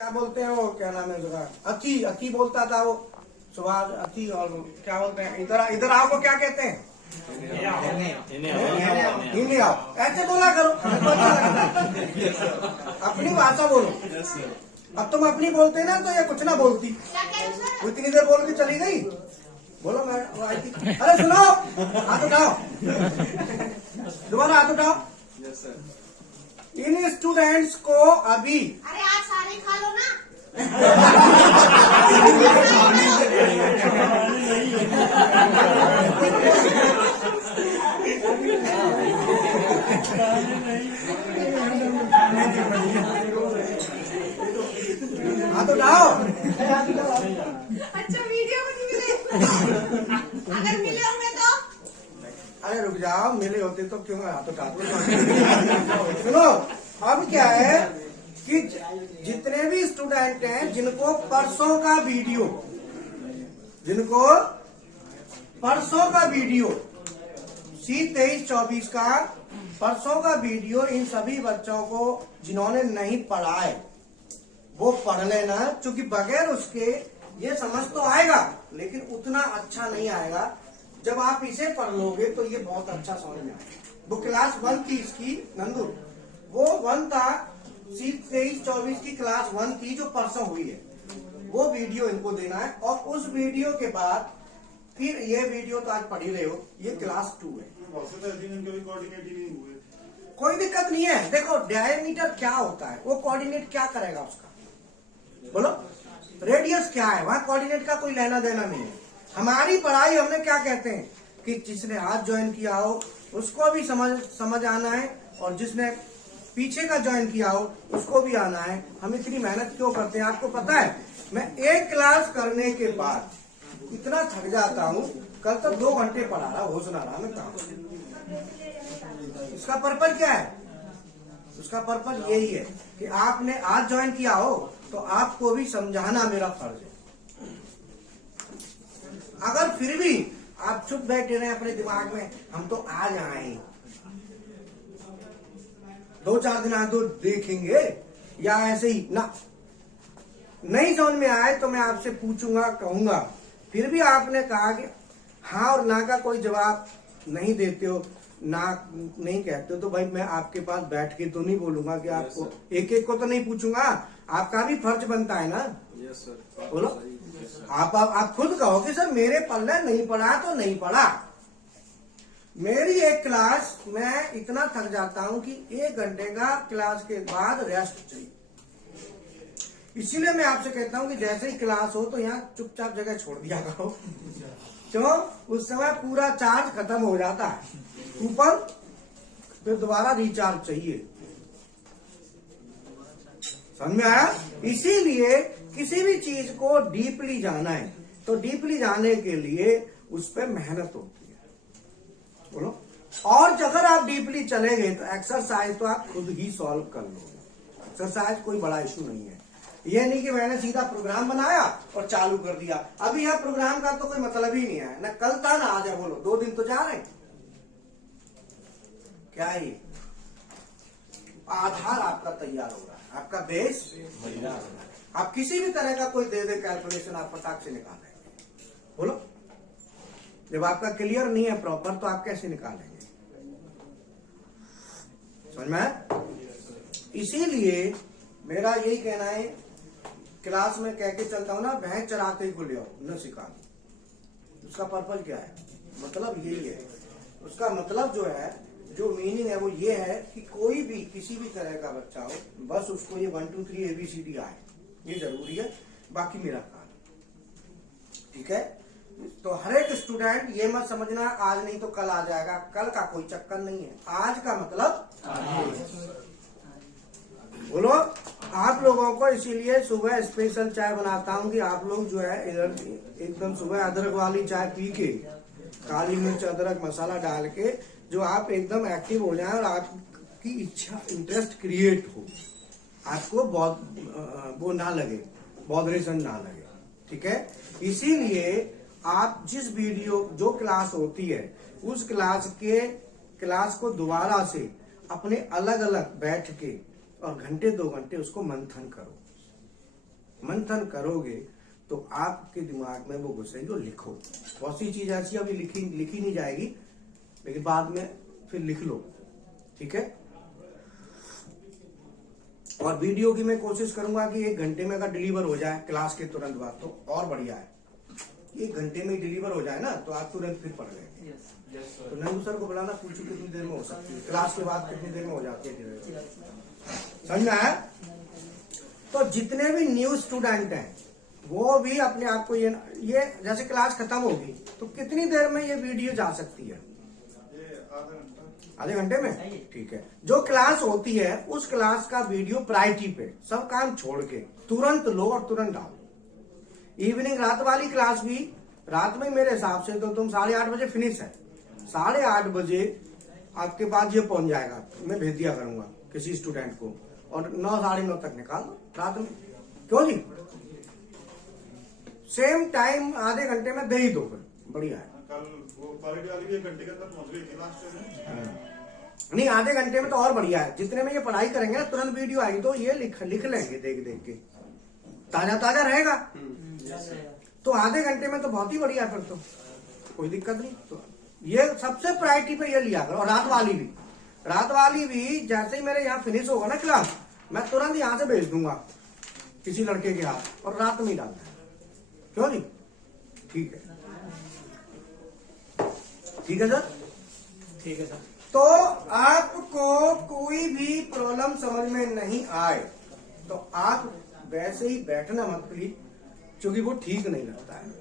क्या बोलते हैं वो, क्या नाम है उसका, अकी अकी बोलता था वो सुभाष अकी। और क्या बोलते हैं, इधर इधर आओ को क्या कहते हैं, इन्हें आओ, ऐसे बोला करो, हमको अच्छा लगता है। अपनी भाषा बोलो। अब तुम अपनी बोलते ना तो ये कुछ ना बोलती, वो इतनी देर बोल के चली गई। बोलो मैं आई थी। अरे सुनो, हाथ उठाओ, दोबारा हाथ उठाओ। इन स्टूडेंट्स को अभी, अरे आज सारे खा लो ना। हाथ उठाओ। अच्छा वीडियो में नहीं मिले, अगर मिले होंगे तो। अरे रुक जाओ, मिले होते तो क्यों हाथ उठाते। सुनो, अब क्या है कि जितने भी स्टूडेंट हैं जिनको परसों का वीडियो C23-24 का परसों का वीडियो, इन सभी बच्चों को जिन्होंने नहीं पढ़ा है वो पढ़ लेना, क्योंकि बगैर उसके ये समझ तो आएगा लेकिन उतना अच्छा नहीं आएगा। जब आप इसे पढ़ लोगे तो ये बहुत अच्छा समझ में आएगा। वो क्लास 1 थी इसकी, नंदू वो 1 था, C23-24 की क्लास 1 थी जो परसों हुई है। वो वीडियो इनको देना है और उस वीडियो के बाद फिर ये वीडियो तो आज पढ़ ही रहे हो, ये क्लास 2 है। कोई दिक्कत नहीं है। देखो डायमीटर क्या होता है, वो कोऑर्डिनेट क्या करेगा उसका, बोलो रेडियस क्या है, वहां कोऑर्डिनेट का कोई लेना देना नहीं है। हमारी पढ़ाई हमने क्या कहते हैं कि जिसने आज ज्वाइन किया हो उसको भी समझ आना है और जिसने पीछे का ज्वाइन किया हो उसको भी आना है। हम इतनी मेहनत क्यों करते हैं आपको पता है। मैं एक क्लास करने के बाद इतना थक जाता हूँ, कल तक 2 घंटे पढ़ा रहा, होश ना रहा मैं कहा। इसका पर्पज क्या है, उसका पर्पज यही है कि आपने आज ज्वाइन किया हो तो आपको भी समझाना मेरा फर्ज है। अगर फिर भी आप चुप बैठे रहे अपने दिमाग में, हम तो आज आए 2-4 दिन तो देखेंगे या ऐसे ही ना, नहीं समझ में आए तो मैं आपसे पूछूंगा, कहूंगा। फिर भी आपने कहा कि हाँ और ना का कोई जवाब नहीं देते हो, ना नहीं कहते हो, तो भाई मैं आपके पास बैठ के तो नहीं बोलूंगा कि आपको एक एक को तो नहीं पूछूंगा। आपका भी फर्ज बनता है ना। यस सर, बोलो आप खुद कहो कि सर मेरे पल्ले नहीं पढ़ा तो नहीं पढ़ा। मेरी एक क्लास मैं इतना थक जाता हूं कि 1 घंटे का क्लास के बाद रेस्ट चाहिए। इसीलिए मैं आपसे कहता हूं कि जैसे ही क्लास हो तो यहाँ चुपचाप जगह छोड़ दिया करो, क्यों उस समय पूरा चार्ज खत्म हो जाता है, ऊपर फिर दोबारा रिचार्ज चाहिए। समझ में आया। इसीलिए किसी भी चीज को डीपली जाना है तो डीपली जाने के लिए उस पर मेहनत होती है, बोलो। और अगर आप डीपली चलेंगे तो एक्सरसाइज तो आप खुद ही सॉल्व कर लोगे। एक्सरसाइज कोई बड़ा इशू नहीं है। ये नहीं कि मैंने सीधा प्रोग्राम बनाया और चालू कर दिया। अभी यहाँ प्रोग्राम का तो कोई मतलब ही नहीं है, ना कल था ना आज है। बोलो 2 दिन तो जा रहे हैं। क्या है ये, आधार आपका तैयार हो रहा है, आपका बेस तैयार हो रहा है। आप किसी भी तरह का कोई दे कैलकुलेशन आप फटाक से निकालेंगे। बोलो जब आपका क्लियर नहीं है प्रॉपर तो आप कैसे निकालेंगे, समझ में। इसीलिए मेरा यही कहना है, क्लास में कह के चलता हूं ना, भैंस चराते ही को ले आओ न सिखा। उसका पर्पज क्या है, मतलब यही है। उसका मतलब जो है, जो मीनिंग है वो ये है कि कोई भी किसी भी तरह का बच्चा हो, बस उसको ये 1 2 3 ABCD आए, ये जरूरी है। बाकी मेरा काम, ठीक है। तो हर एक स्टूडेंट ये मत समझना आज नहीं तो कल आ जाएगा, कल का कोई चक्कर नहीं है। आज का मतलब बोलो आप लोगों को। इसीलिए सुबह स्पेशल चाय बनाता हूँ कि आप लोग जो है इधर एकदम सुबह अदरक वाली चाय पी के, काली मिर्च अदरक मसाला डाल के, जो आप एकदम एक्टिव हो जाए और आपकी इच्छा इंटरेस्ट क्रिएट हो, आपको बहुत वो ना लगे, बॉदरेशन ना लगे, ठीक है। इसीलिए आप जिस वीडियो जो क्लास होती है उस क्लास को दोबारा से अपने अलग अलग बैठ के और घंटे 2 घंटे उसको मंथन करो। मंथन करोगे तो आपके दिमाग में वो घुसेगी। जो लिखो, बहुत सी चीज ऐसी अभी लिखी नहीं जाएगी, लेकिन बाद में फिर लिख लो, ठीक है। और वीडियो की मैं कोशिश करूंगा कि 1 घंटे में अगर डिलीवर हो जाए क्लास के तुरंत बाद तो और बढ़िया है। 1 घंटे में डिलीवर हो जाए ना तो आप तुरंत फिर पढ़ गए। तो नंदू सर को बुलाना, पूछो कितनी देर में हो सकती है, क्लास के बाद कितनी देर में हो जाती है, समझ में आया। तो जितने भी न्यू स्टूडेंट हैं वो भी अपने आप को ये जैसे क्लास खत्म होगी तो कितनी देर में ये वीडियो जा सकती है? आधे घंटे में, ठीक है। जो क्लास होती है उस क्लास का वीडियो प्रायोरिटी पे, सब काम छोड़ के तुरंत लो और तुरंत डालो। इवनिंग रात वाली क्लास भी रात में मेरे हिसाब से तो तुम 8:30 बजे फिनिश है, 8:30 बजे आपके पास ये पहुंच जाएगा, मैं भेज दिया करूंगा किसी स्टूडेंट को, और 9 साढ़े 9 तक निकाल दो रात में, क्यों जी। सेम टाइम आधे घंटे में दे ही दो, फिर बढ़िया है। कल वो क्वालिटी वाली भी 1 घंटे के अंदर पहुंच गई थी लास्ट में। नहीं, आधे घंटे में तो और बढ़िया है। जितने में ये पढ़ाई करेंगे ना तुरंत वीडियो आएगी तो ये लिख लेंगे, देख देख के ताजा रहेगा। तो आधे घंटे में तो बहुत ही बढ़िया है, फिर तो कोई दिक्कत नहीं। तो ये सबसे प्रायोरिटी पे ये लिया करो। और रात वाली भी जैसे ही मेरे यहाँ फिनिश होगा ना क्लास, मैं तुरंत यहाँ से भेज दूंगा किसी लड़के के हाथ, और रात में ही डालना है, क्यों नहीं, ठीक है, ठीक है सर, ठीक है सर। तो आपको कोई भी प्रॉब्लम समझ में नहीं आए तो आप वैसे ही बैठना मत प्लीज, क्योंकि वो ठीक नहीं लगता है।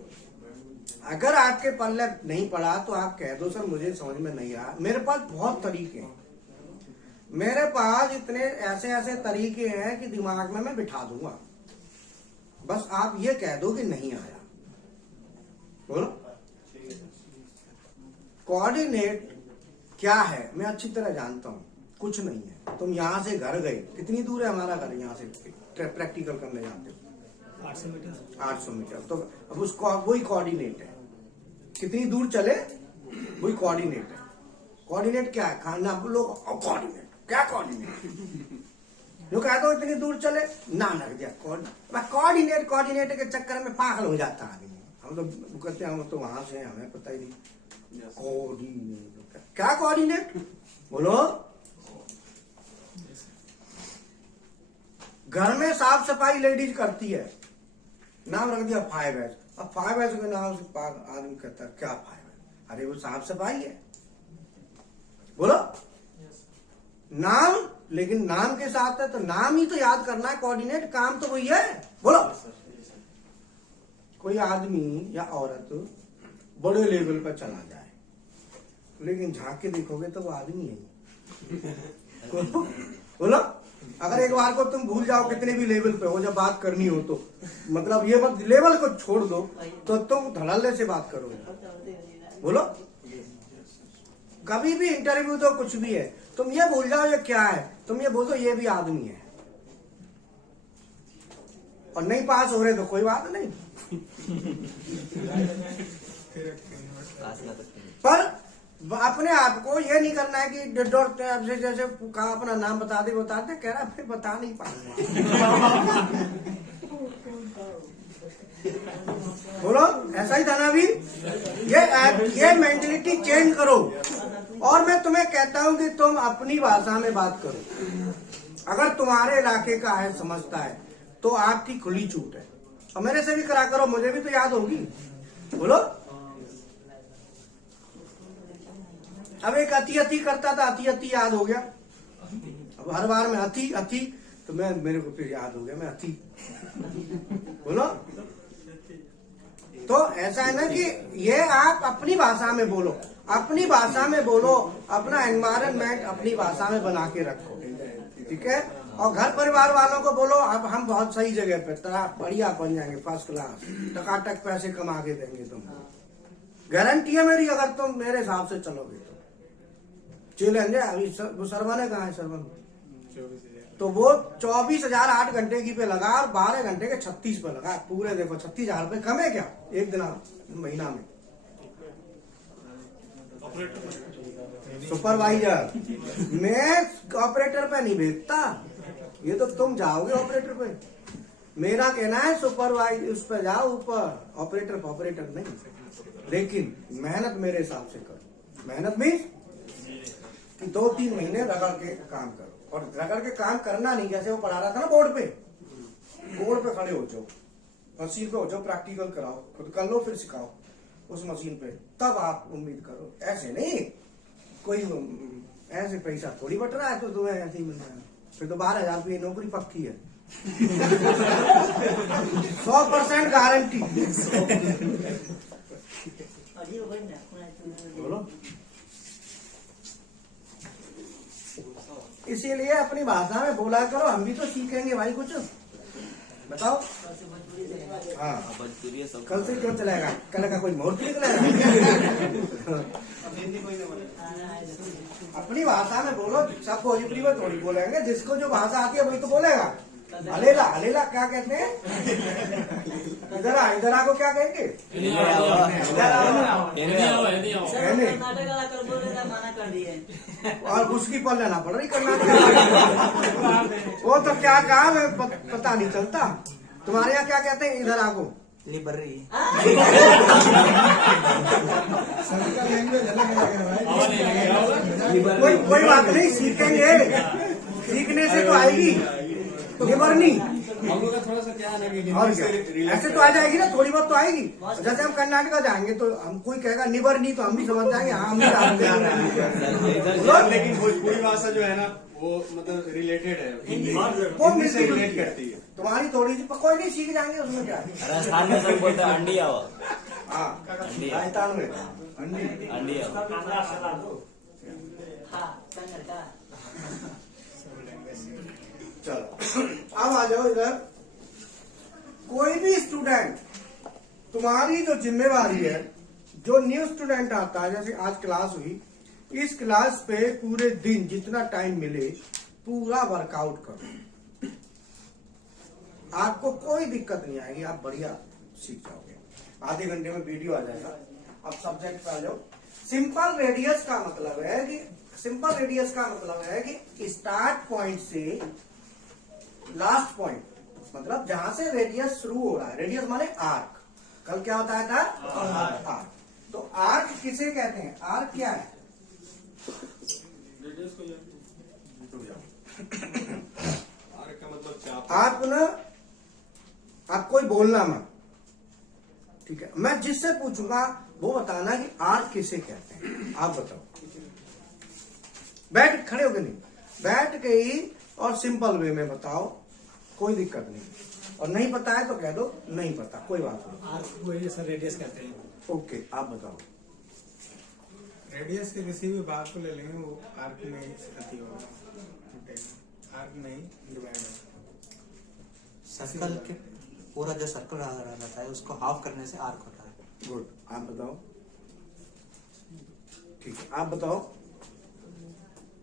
अगर आपके पल्ले नहीं पड़ा तो आप कह दो सर मुझे समझ में नहीं आया। मेरे पास बहुत तरीके हैं, मेरे पास इतने ऐसे तरीके हैं कि दिमाग में मैं बिठा दूंगा, बस आप ये कह दो कि नहीं आया। बोलो कोऑर्डिनेट क्या है मैं अच्छी तरह जानता हूं, कुछ नहीं है। तुम यहां से घर गए, कितनी दूर है हमारा घर यहाँ से प्रैक्टिकल करने जाते हो? 800 मीटर। 800 मीटर। तो अब उसको वही कोऑर्डिनेट है, कितनी दूर चले वही कोऑर्डिनेट है। कोऑर्डिनेट क्या है? खाना लोग कोऑर्डिनेट क्या, कोऑर्डिनेट जो कहते हो इतनी दूर चले ना लग जाए कोऑर्डिनेट के चक्कर में पागल हो जाता आदमी। हम लोग कहते हैं हम तो वहां से हमें पता ही नहीं। कोऑर्डिनेट क्या, कोऑर्डिनेट बोलो। घर में साफ सफाई लेडीज करती है, नाम रख दिया 5S। अब 5S के नाम से आदमी कहता है क्या 5S? अरे वो साफ सफाई है, बोलो नाम, लेकिन नाम के साथ है तो नाम ही तो याद करना है। कोऑर्डिनेट काम तो वही है, बोलो। कोई आदमी या औरत बड़े लेवल पर चला जाए, लेकिन झांक के देखोगे तो वो आदमी है। बोलो अगर एक बार को तुम भूल जाओ कितने भी लेवल पे हो, जब बात करनी हो तो मतलब ये मत लेवल को छोड़ दो तो तुम धड़ल्ले से बात करोगे। बोलो कभी भी इंटरव्यू तो कुछ भी है, तुम ये भूल जाओ ये क्या है, तुम ये बोल दो ये भी आदमी है, और नहीं पास हो रहे तो कोई बात नहीं। पर अपने आप को ये नहीं करना है कि जैसे कहा अपना नाम बता दे, कह रहा फिर बता नहीं पाऊंगा। बोलो ऐसा ही था ना अभी। ये मेंटलिटी चेंज करो। और मैं तुम्हें कहता हूं कि तुम अपनी भाषा में बात करो। अगर तुम्हारे इलाके का है समझता है तो आपकी खुली छूट है, और मेरे से भी करा करो, मुझे भी तो याद होगी। बोलो अब एक अति करता था, अति याद हो गया। अब हर बार में अति तो मेरे को फिर याद हो गया मैं अति। बोलो तो ऐसा है ना कि ये आप अपनी भाषा में बोलो, अपनी भाषा में बोलो, अपना एनवायरनमेंट अपनी भाषा में बना के रखो, ठीक है। और घर परिवार वालों को बोलो अब हम बहुत सही जगह पे बढ़िया बन जाएंगे, फर्स्ट क्लास, टकाटक पैसे कमा के देंगे तुम, गारंटी है मेरी। अगर तुम मेरे हिसाब से चलोगे तो चैलेंज है। अभी वो सरवन है, कहाँ है सरवन? तो वो 24,000 8 घंटे की पे लगा और 12 घंटे के 36 पे लगा। पूरे देखो 36,000 रुपए कम है क्या एक दिन महीना में? सुपरवाइजर मैं ऑपरेटर पे नहीं भेजता, ये तो तुम जाओगे ऑपरेटर पे। मेरा कहना है सुपरवाइज उस पर जाओ ऊपर, ऑपरेटर नहीं, लेकिन मेहनत मेरे हिसाब से करो। मेहनत मीन्स कि 2-3 महीने रगड़ के काम करो, और रगड़ के काम करना नहीं, जैसे वो पढ़ा रहा था ना बोर्ड पे खड़े हो जाओ, मशीन पे हो जाओ, प्रैक्टिकल कराओ, खुद कर लो फिर सिखाओ उस मशीन पे, तब आप उम्मीद करो। ऐसे नहीं कोई ऐसे पैसा थोड़ी बट रहा है तो तुम्हें ऐसे ही मिल रहा है, फिर तो 12,000 रुपये नौकरी पक्की है। 100% गारंटी। बोलो। इसीलिए अपनी भाषा में बोला करो, हम भी तो सीखेंगे भाई कुछ। बताओ। हाँ, कल से क्यों चलाएगा? कल का कोई मुहूर्त निकलेगा? अपनी भाषा में बोलो, सब भोजपुरी में थोड़ी बोलेंगे, जिसको जो भाषा आती है वही तो बोलेगा। हलेला हलेला क्या कहते हैं? इधर आ को क्या कहेंगे? और उसकी पल लेना पड़ रही कर्नाटक। वो तो क्या कहा पता नहीं चलता। तुम्हारे यहाँ क्या कहते हैं इधर आको? लिबर्री। कोई बात नहीं, सीखेंगे, सीखने से तो आएगी निबरनी। थोड़ा सा क्या है और ऐसे तो आ जाएगी ना, थोड़ी बहुत तो आएगी। जैसे हम कर्नाटका जाएंगे तो हम कोई कहेगा निबरनी तो हम भी समझ जाएंगे, हाँ हम भी जानते हैं। लेकिन भोजपुरी भाषा जो है ना वो मतलब रिलेटेड है, वो हिंदी से रिलेट करती है। तुम्हारी थोड़ी सी कोई नहीं, सीख जाएंगे, उसमें क्या है। राजस्थान में सब बोलते हैं अंडी आओ। हाँ, राजस्थान में अंडी आओ। चलो अब आ जाओ इधर। कोई भी स्टूडेंट, तुम्हारी जो जिम्मेवारी है, जो न्यू स्टूडेंट आता है, जैसे आज क्लास हुई, इस क्लास पे पूरे दिन जितना टाइम मिले पूरा वर्कआउट करो। आपको कोई दिक्कत नहीं आएगी, आप बढ़िया सीख जाओगे। आधे घंटे में वीडियो आ जाएगा। अब सब्जेक्ट पे आ जाओ। सिंपल रेडियस का मतलब है कि स्टार्ट पॉइंट से लास्ट पॉइंट, मतलब जहां से रेडियस शुरू हो रहा है। रेडियस माने आर्क। कल क्या बताया था? आर्क। तो आर्क किसे कहते हैं? आर्क क्या है? आर्क का मतलब क्या? आप ना, आप कोई बोलना मत, ठीक है? मैं जिससे पूछूंगा वो बताना कि आर्क किसे कहते हैं। आप बताओ। बैठ खड़े हो गए, नहीं बैठ के ही, और सिंपल वे में बताओ, कोई दिक्कत नहीं। और नहीं पता है तो कह दो नहीं पता, कोई बात नहीं। आर्क को ये सर रेडियस कहते हैं। ओके, आप बताओ। रेडियस के किसी भी भाग को ले लेंगे वो आर्क में ही अति होगा, आर्क में ही डिवाइड होगा। सर्कल के पूरा जो सर्कल रहता है उसको हाफ करने से आर्क होता है। गुड, आप बताओ। ठीक है, आप बताओ।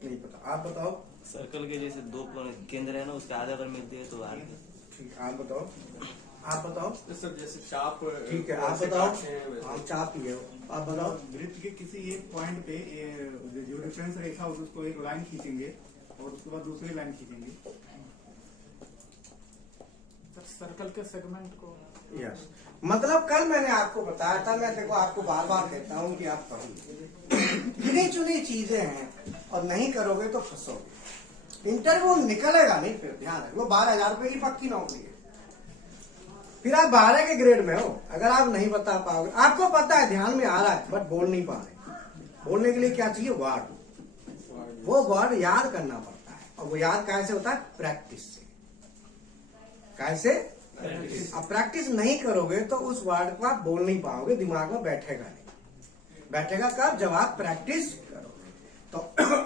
नहीं पता, आप बताओ। सर्कल के जैसे 2 केंद्र है ना, उसके आधे अगर मिलते हैं तो आर्क है। ठीक है, आप बताओ। आप बताओ। सर जैसे चाप, ठीक है, आप बताओ। हम चाप ही है, आप बताओ। वृत्त के किसी एक पॉइंट पे जो रेफरेंस रेखा होगी उसको एक लाइन खींचेंगे और उसके बाद दूसरी लाइन खींचेंगे। सर्कल के सेगमेंट को यस, मतलब कल मैंने आपको बताया था, मैं देखो आपको बार बार कहता हूँ कि आप पढ़िए। गिनी चुनी चीजें हैं और नहीं करोगे तो फंसोगे। इंटरव्यू निकलेगा नहीं, फिर ध्यान रखो। 12,000 रुपए की पक्की नौकरी है, फिर आप 12 के ग्रेड में हो। अगर आप नहीं बता पाओगे, आपको पता है, ध्यान में आ रहा है, बट बोल नहीं पा रहे। बोलने के लिए क्या चाहिए? वर्ड। वो वर्ड याद करना पड़ता है, और वो याद कैसे होता है? प्रैक्टिस से। कैसे? अब प्रैक्टिस नहीं करोगे तो उस वर्ड को आप बोल नहीं पाओगे, दिमाग में बैठेगा नहीं। बैठेगा कब? जब आप प्रैक्टिस करोगे। तो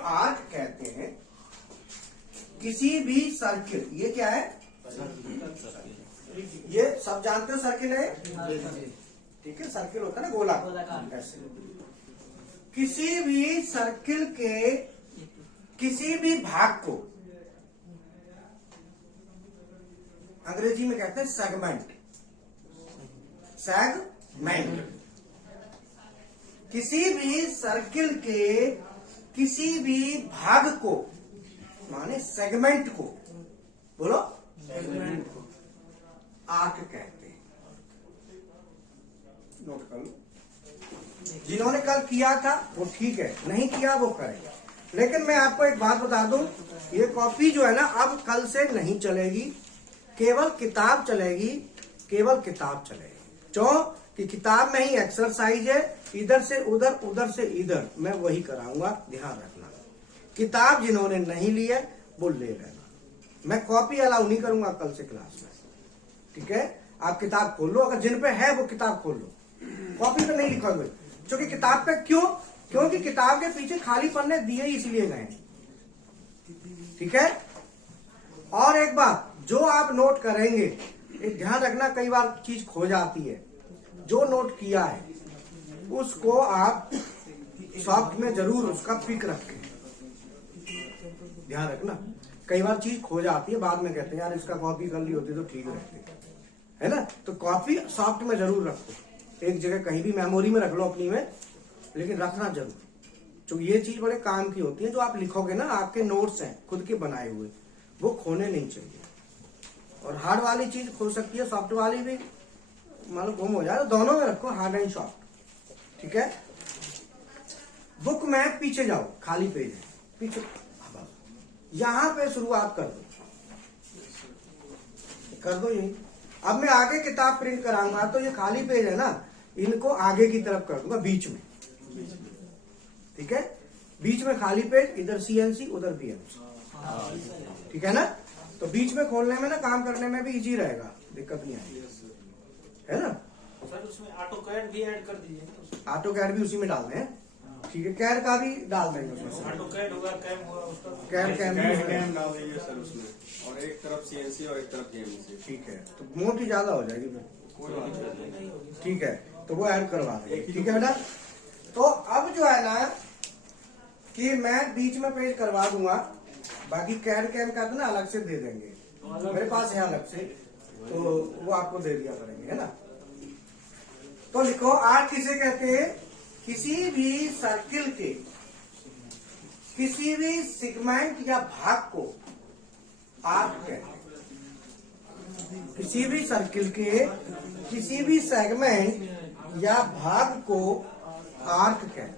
आर्क कहते हैं किसी भी सर्किल। ये क्या है? ये सब जानते हो सर्किल है, ठीक है? सर्किल होता है ना, गोला ऐसे। किसी भी सर्किल के किसी भी भाग को अंग्रेजी में कहते हैं सेगमेंट। सेगमेंट। किसी भी सर्किल के किसी भी भाग को माने सेगमेंट को, बोलो, आर्क कहते हैं। नोट कर लो। जिन्होंने कल किया था वो ठीक है, नहीं किया वो करें। लेकिन मैं आपको एक बात बता दूं, ये कॉपी जो है ना अब कल से नहीं चलेगी, केवल किताब चलेगी, केवल किताब चलेगी। क्यों कि किताब में ही एक्सरसाइज है, इधर से उधर उधर से इधर, मैं वही कराऊंगा, ध्यान रखना। किताब जिन्होंने नहीं ली है वो ले लेना, मैं कॉपी अलाउ नहीं करूंगा कल से क्लास में, ठीक है। आप किताब खोल लो, अगर जिन पे है वो किताब खोल लो, कॉपी पे नहीं लिखोगे, क्योंकि किताब पे क्यों, क्योंकि किताब के पीछे खाली पन्ने दिए इसलिए गए, ठीक है। और एक बात, जो आप नोट करेंगे एक ध्यान रखना, कई बार चीज खो जाती है। जो नोट किया है उसको आप सॉफ्ट में जरूर उसका पिक रखें, ध्यान रखना। कई बार चीज खो जाती है, बाद में कहते हैं यार इसका कॉपी कर ली होती तो ठीक रहती, है ना। तो कॉपी सॉफ्ट में जरूर रखो, एक जगह कहीं भी मेमोरी में रख लो अपनी में, लेकिन रखना जरूर। तो ये चीज बड़े काम की होती है, जो आप लिखोगे ना, आपके नोट्स हैं खुद के बनाए हुए, वो खोने नहीं चाहिए। और हार्ड वाली चीज खो सकती है, सॉफ्ट वाली भी मालूम गुम हो जाए, तो दोनों में रखो, हार्ड एंड सॉफ्ट, ठीक है। बुक में पीछे जाओ, खाली पेज है पीछे, यहां पे शुरुआत कर दो यही। अब मैं आगे किताब प्रिंट कराऊंगा तो ये खाली पेज है ना, इनको आगे की तरफ कर दूंगा, बीच में, ठीक है। बीच में खाली पेज, इधर सीएनसी उधर बीएमसी, ठीक है ना। तो बीच में खोलने में ना, काम करने में भी इजी रहेगा, दिक्कत नहीं आएगी, है ना। सर उसमें ऑटो कैड भी ऐड कर दीजिए। ऑटो कैड भी उसी में डाल दें, ठीक है। कैड का भी डाल देंगे उसमें, ऑटो कैड होगा, कैम होगा उसका। कैड कैम भी कैड है। कैम डाल दीजिए सर उसमें, और एक तरफ सीएनसी और एक तरफ जेएमसी। ठीक है, तो मोटी ज्यादा हो जाएगी फिर, कोई बात नहीं। ठीक है। तो वो ऐड करवा देंगे, ठीक है बेटा। तो अब जो है ना कि मैं बीच में पेज करवा दूंगा, बाकी कैड कैम का ना अलग से दे देंगे, मेरे पास है अलग से, तो वो आपको दे दिया करेंगे, है ना। तो लिखो, आर्क किसे कहते हैं? किसी भी सर्किल के किसी भी सेगमेंट या भाग को आर्क कहते हैं। किसी भी सर्किल के किसी भी सेगमेंट या भाग को आर्क कहते हैं।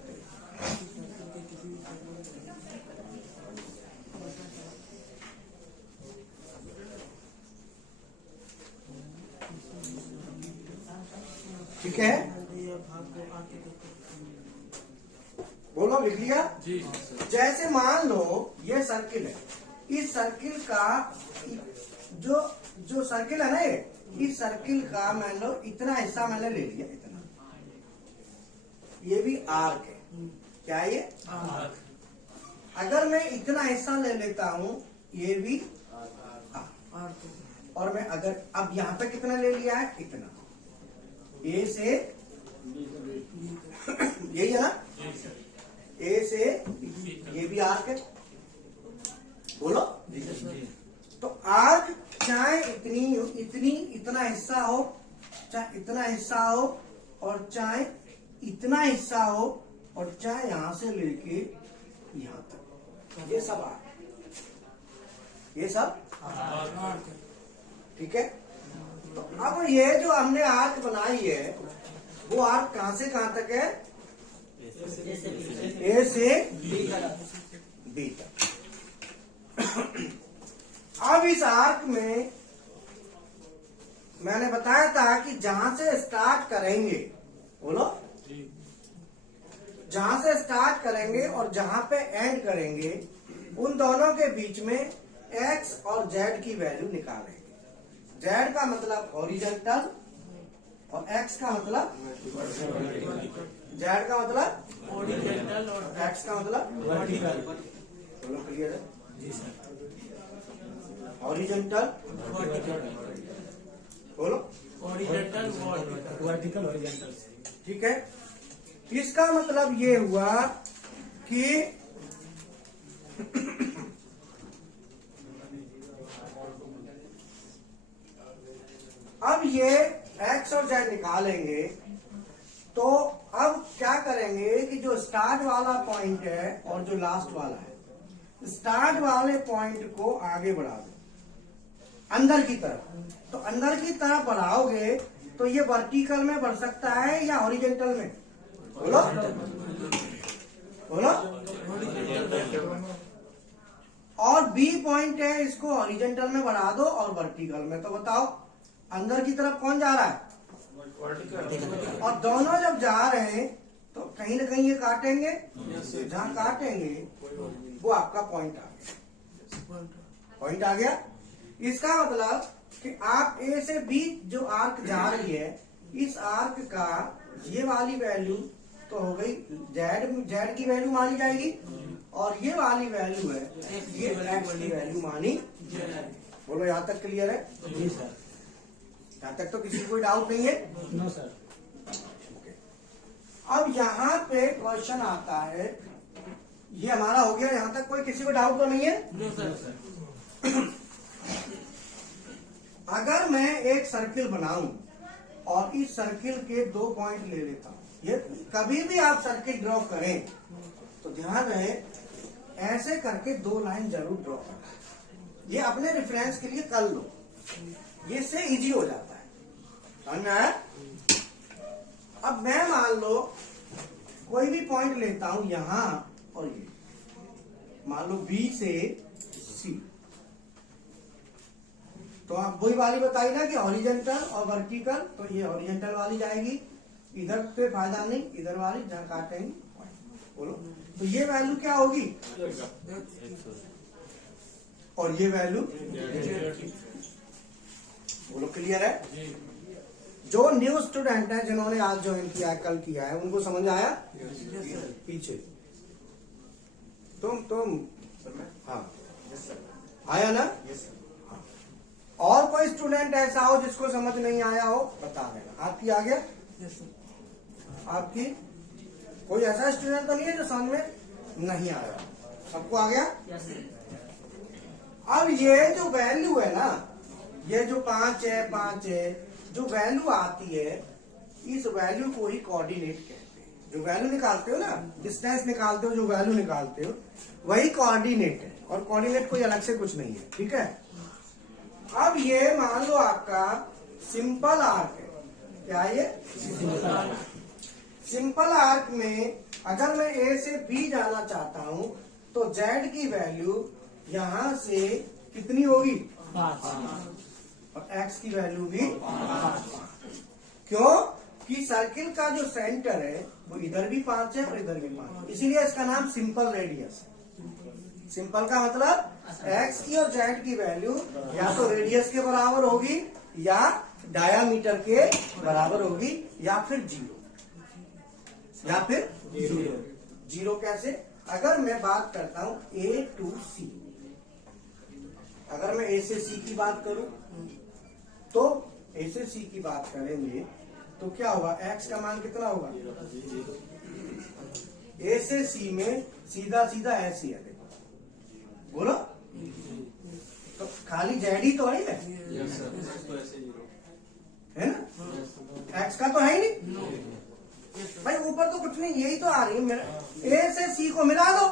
ठीक है, बोलो, लिख लिया जी। जैसे मान लो ये सर्किल है, इस सर्किल का जो सर्किल है ना, इस सर्किल का मान लो इतना हिस्सा मैंने ले लिया, इतना, ये भी आर्क है। क्या है ये? आर्क। अगर मैं इतना हिस्सा ले लेता हूं, ये भी आर्क। और मैं अगर अब यहां पे कितना ले लिया है? इतना, ए से यही है ना, ए से ये भी आर्क है, बोलो। तो आर्क चाहे इतना हिस्सा हो, चाहे इतना हिस्सा हो, और चाहे इतना हिस्सा हो, और चाहे यहां से लेके यहां तक, ये सब आर्क, ये सब आर्क, ठीक है। तो अब ये जो हमने आर्क बनाई है, वो आर्क कहां से कहां तक है? ए से बी तक। अब इस आर्क में मैंने बताया था कि जहां से स्टार्ट करेंगे, बोलो, जहां से स्टार्ट करेंगे और जहां पे एंड करेंगे, उन दोनों के बीच में एक्स और जेड की वैल्यू निकालेंगे। जेड का मतलब हॉरिजॉन्टल और एक्स का मतलब, जेड का मतलब हॉरिजॉन्टल और एक्स का मतलब वर्टिकल। बोलो, क्लियर है? हॉरिजॉन्टल, बोलो, हॉरिजॉन्टल वर्टिकल हॉरिजॉन्टल, ठीक है। इसका मतलब ये हुआ कि अब ये एक्स और जेड निकालेंगे, तो अब क्या करेंगे कि जो स्टार्ट वाला पॉइंट है और जो लास्ट वाला है, स्टार्ट वाले पॉइंट को आगे बढ़ा दो, अंदर की तरफ। तो अंदर की तरफ बढ़ाओगे तो ये वर्टिकल में बढ़ सकता है या हॉरिजेंटल में? बोलो बोलो। और बी पॉइंट है, इसको हॉरिजेंटल में बढ़ा दो और वर्टिकल में। तो बताओ अंदर की तरफ कौन जा रहा है? और दोनों जब जा रहे हैं तो कहीं ना कहीं ये काटेंगे, जहां काटेंगे वो आपका पॉइंट आ गया। पॉइंट आ गया। इसका मतलब कि आप ए से बी जो आर्क जा रही है, इस आर्क का ये वाली वैल्यू तो हो गई जेड की वैल्यू मानी जाएगी, और ये वाली वैल्यू है ये एक्स की वैल्यू मानी। बोलो यहाँ तक क्लियर है? जी सर। यहाँ तक तो किसी को कोई डाउट नहीं है? No sir. अब यहाँ पे क्वेश्चन आता है, ये हमारा हो गया यहाँ तक, कोई किसी को डाउट तो नहीं है? No sir. अगर मैं एक सर्किल बनाऊं और इस सर्किल के 2 पॉइंट ले लेता हूं, ये कभी भी आप सर्किल ड्रॉ करें तो ध्यान रहे ऐसे करके 2 लाइन जरूर ड्रॉ करना। ये अपने रेफरेंस के लिए कर लो, ये इससे इजी हो जाता है। समझ में आया? अब मैं मान लो कोई भी पॉइंट लेता हूं यहां, और ये मान लो बी से सी, तो आप वही वाली बताई ना कि हॉरिजेंटल और वर्टिकल, तो ये हॉरिजेंटल वाली जाएगी, इधर पे फायदा नहीं, इधर वाली जहां काटेंगे। बोलो तो ये वैल्यू क्या होगी? और ये वैल्यू, बोलो क्लियर है? जो न्यू स्टूडेंट है जिन्होंने आज ज्वाइन किया है, कल किया है, उनको समझ आया? पीछे तुम हाँ आया ना? हाँ। और कोई स्टूडेंट ऐसा हो जिसको समझ नहीं आया हो बता देना। आपकी आ गया? आपकी कोई ऐसा स्टूडेंट तो नहीं है जो समझ में नहीं आया? सबको आ गया? अब ये जो वैल्यू है ना, ये जो 5 है, जो वैल्यू आती है, इस वैल्यू को ही कोऑर्डिनेट कहते हैं। जो वैल्यू निकालते हो ना, डिस्टेंस निकालते हो, जो वैल्यू निकालते हो वही कोऑर्डिनेट है, और कोऑर्डिनेट कोई अलग से कुछ नहीं है। ठीक है? अब ये मान लो आपका सिंपल आर्क है। क्या ये? सिंपल आर्क में अगर मैं ए से बी जाना चाहता हूं तो जेड की वैल्यू यहां से कितनी होगी? 5, और एक्स की वैल्यू भी 5। क्यों? कि सर्किल का जो सेंटर है वो इधर भी 5 है और इधर भी 5, इसीलिए इसका नाम सिंपल रेडियस है। सिंपल का मतलब एक्स की और जेड की वैल्यू या तो रेडियस के बराबर होगी, या डायामीटर के बराबर होगी, या फिर जीरो, या फिर जीरो। कैसे? अगर मैं बात करता हूं ए टू सी, अगर मैं ए से सी की बात करूं तो ए से सी की बात करेंगे तो क्या होगा? एक्स का मान कितना होगा? ए से सी में सीधा सीधा ऐसे है, देखो बोलो, तो खाली जेड ही तो है ना? एक्स का तो है ही नहीं भाई, ऊपर तो कुछ नहीं, यही तो आ रही है मेरा। ए से सी को मिला दो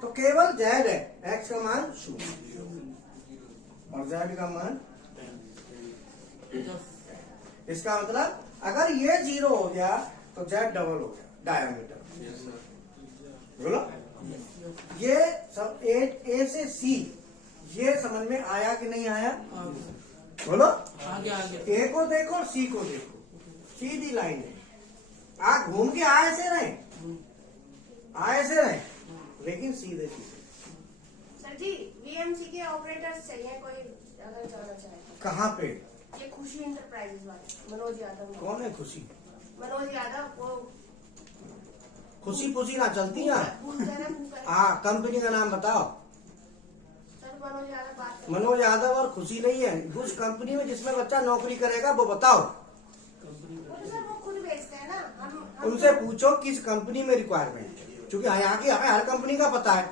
तो केवल जेड है, एक्स का मान 0 और जेड का मान। इसका मतलब अगर ये 0 हो गया तो जेड डबल हो गया डायमीटर। बोलो ये सब ए से सी, ये समझ में आया कि नहीं आया? बोलो आगे ए को देखो और सी को देखो, सीधी लाइन है। आप घूम के आए से रहे, लेकिन सीधे सीधे। सर जी वीएमसी के ऑपरेटर्स चाहिए कोई अगर जाना चाहे तो। कहाँ पे? ये खुशी इंटरप्राइजेज वाले मनोज यादव। कौन है खुशी? मनोज यादव, वो खुशी पुशी ना चलती ना। भूल गए ना, भूल गए। हाँ, कंपनी का नाम बताओ। सर मनोज यादव बात कर। मनोज यादव और खुशी नहीं है, उस कंपनी में जिसमें बच्चा नौकरी करेगा वो बताओ। वो तो सर वो खुद बेचते हैं ना, हम उनसे पूछो किस कंपनी में रिक्वायरमेंट है, क्योंकि यहाँ की हमें हर कंपनी का पता है